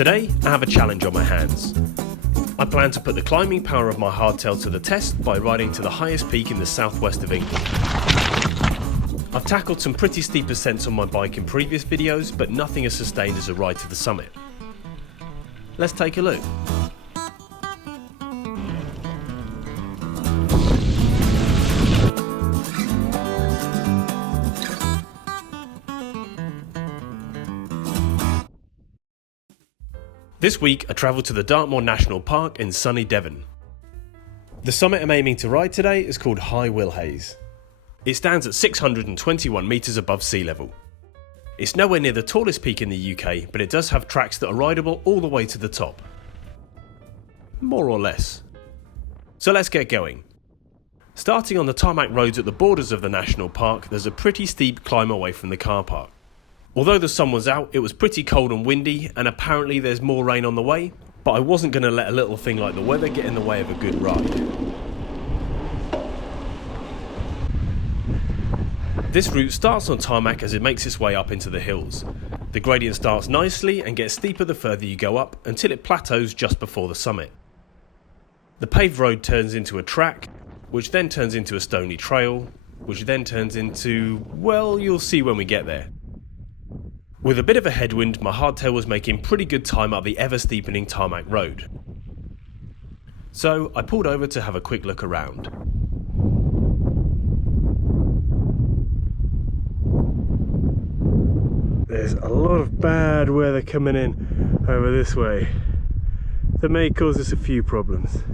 Today, I have a challenge on my hands. I plan to put the climbing power of my hardtail to the test by riding to the highest peak in the southwest of England. I've tackled some pretty steep ascents on my bike in previous videos, but nothing as sustained as a ride to the summit. Let's take a look. This week I travelled to the Dartmoor National Park in sunny Devon. The summit I'm aiming to ride today is called High Willhays. It stands at 621 metres above sea level. It's nowhere near the tallest peak in the UK, but it does have tracks that are rideable all the way to the top. More or less. So let's get going. Starting on the tarmac roads at the borders of the national park, there's a pretty steep climb away from the car park. Although the sun was out, it was pretty cold and windy, and apparently there's more rain on the way, but I wasn't going to let a little thing like the weather get in the way of a good ride. This route starts on tarmac as it makes its way up into the hills. The gradient starts nicely and gets steeper the further you go up, until it plateaus just before the summit. The paved road turns into a track, which then turns into a stony trail, which then turns into, well, you'll see when we get there. With a bit of a headwind, my hardtail was making pretty good time up the ever-steepening tarmac road. So I pulled over to have a quick look around. There's a lot of bad weather coming in over this way that may cause us a few problems.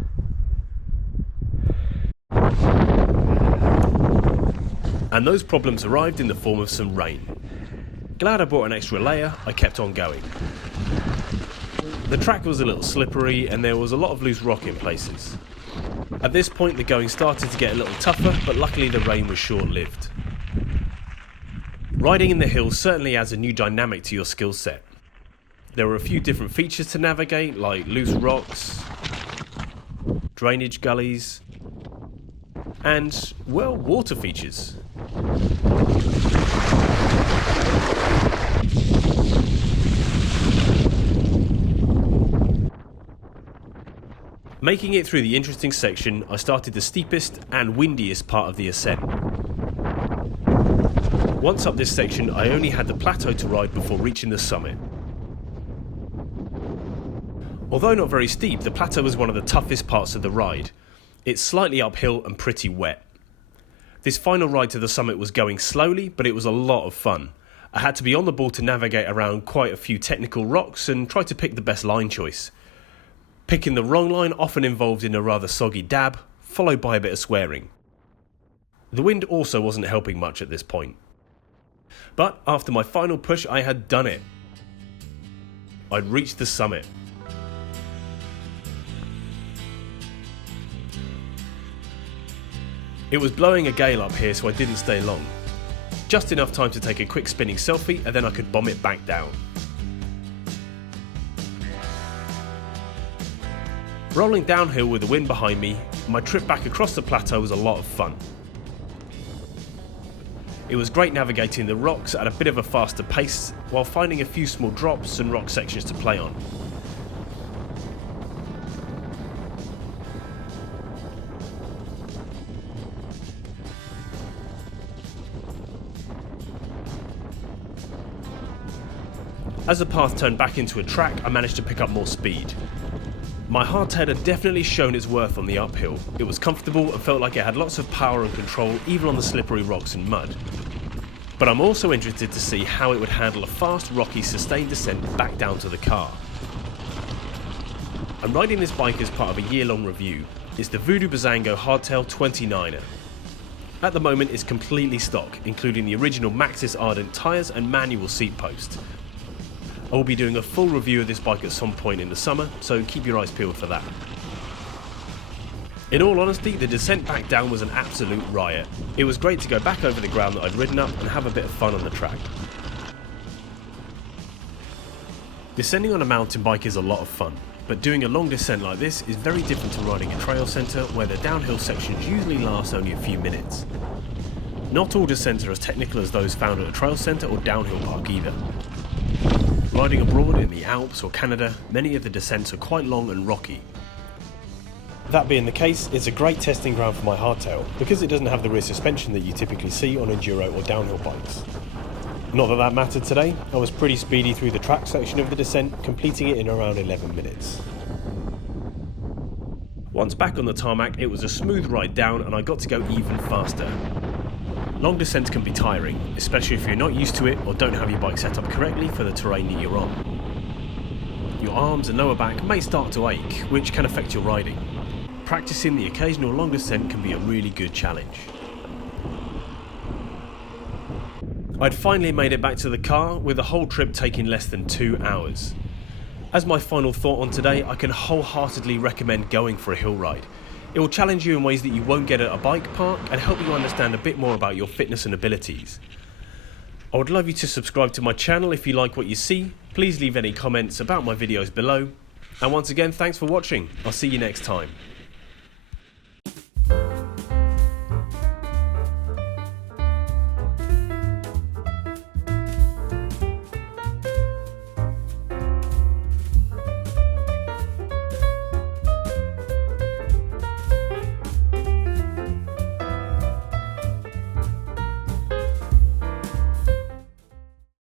And those problems arrived in the form of some rain. Glad I brought an extra layer, I kept on going. The track was a little slippery and there was a lot of loose rock in places. At this point the going started to get a little tougher, but luckily the rain was short-lived. Riding in the hills certainly adds a new dynamic to your skill set. There were a few different features to navigate, like loose rocks, drainage gullies, and, well, water features. Making it through the interesting section, I started the steepest and windiest part of the ascent. Once up this section, I only had the plateau to ride before reaching the summit. Although not very steep, the plateau was one of the toughest parts of the ride. It's slightly uphill and pretty wet. This final ride to the summit was going slowly, but it was a lot of fun. I had to be on the ball to navigate around quite a few technical rocks and try to pick the best line choice. Picking the wrong line often involved in a rather soggy dab, followed by a bit of swearing. The wind also wasn't helping much at this point. But after my final push, I had done it. I'd reached the summit. It was blowing a gale up here, so I didn't stay long. Just enough time to take a quick spinning selfie, and then I could bomb it back down. Rolling downhill with the wind behind me, my trip back across the plateau was a lot of fun. It was great navigating the rocks at a bit of a faster pace, while finding a few small drops and rock sections to play on. As the path turned back into a track, I managed to pick up more speed. My hardtail had definitely shown its worth on the uphill. It was comfortable and felt like it had lots of power and control even on the slippery rocks and mud. But I'm also interested to see how it would handle a fast, rocky, sustained descent back down to the car. I'm riding this bike as part of a year-long review. It's the Voodoo Bizango hardtail 29er. At the moment it's completely stock, including the original Maxxis Ardent tyres and manual seat post. I will be doing a full review of this bike at some point in the summer, so keep your eyes peeled for that. In all honesty, the descent back down was an absolute riot. It was great to go back over the ground that I'd ridden up and have a bit of fun on the track. Descending on a mountain bike is a lot of fun, but doing a long descent like this is very different to riding a trail centre where the downhill sections usually last only a few minutes. Not all descents are as technical as those found at a trail centre or downhill park either. Riding abroad in the Alps or Canada, many of the descents are quite long and rocky. That being the case, it's a great testing ground for my hardtail because it doesn't have the rear suspension that you typically see on enduro or downhill bikes. Not that that mattered today, I was pretty speedy through the track section of the descent, completing it in around 11 minutes. Once back on the tarmac, it was a smooth ride down and I got to go even faster. Long descents can be tiring, especially if you're not used to it or don't have your bike set up correctly for the terrain that you're on. Your arms and lower back may start to ache, which can affect your riding. Practicing the occasional long descent can be a really good challenge. I'd finally made it back to the car, with the whole trip taking less than 2 hours. As my final thought on today, I can wholeheartedly recommend going for a hill ride. It will challenge you in ways that you won't get at a bike park and help you understand a bit more about your fitness and abilities. I would love you to subscribe to my channel if you like what you see. Please leave any comments about my videos below. And once again, thanks for watching. I'll see you next time.